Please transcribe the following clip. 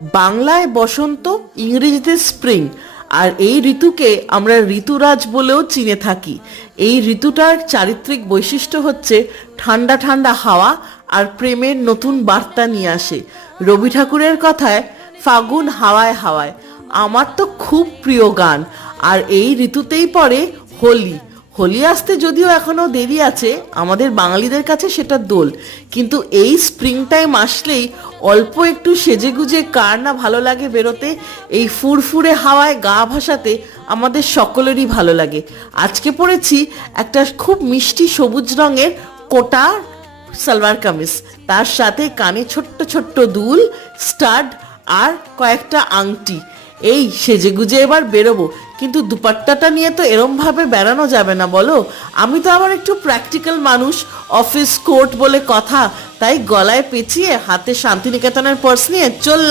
বাংলায় বসন্ত, ইংরেজিতে স্প্রিং, আর এই ঋতুকে আমরা ঋতুরাজ বলেও চিনে থাকি। এই ঋতুটার চারিত্রিক বৈশিষ্ট্য হচ্ছে ঠান্ডা ঠান্ডা হাওয়া আর প্রেমের নতুন বার্তা নিয়ে আসে। রবি ঠাকুরের কথায় ফাগুন হাওয়ায় হাওয়ায় আমার তো খুব প্রিয় গান। আর এই ঋতুতেই পড়ে হোলি। হোলি আসতে যদিও এখনো দেরি আছে, আমাদের বাঙালিদের কাছে সেটা দোল। কিন্তু এই স্প্রিং টাইম আসলেই অল্প একটু সেজেগুজে কার না ভালো লাগে বেরোতে, এই ফুরফুরে হাওয়ায় গা ভাসাতে আমাদের সকলেরই ভালো লাগে। আজকে পরেছি একটা খুব মিষ্টি সবুজ রঙের কোটা সালোয়ার কামিজ, তার সাথে কানে ছোট্ট ছোট্ট দুল, স্টাড আর কয়েকটা আংটি। এই সেজেগুজে এবার বেরোবো, কিন্তু দুপাট্টাটা নিয়ে তো এরম ভাবে বেড়ানো যাবে না বলো। আমি তো আবার একটু প্র্যাকটিক্যাল মানুষ, অফিস কোর্ট বলে কথা, তাই গলায় পেঁচিয়ে হাতে শান্তিনিকেতনের পার্স নিয়ে চললাম।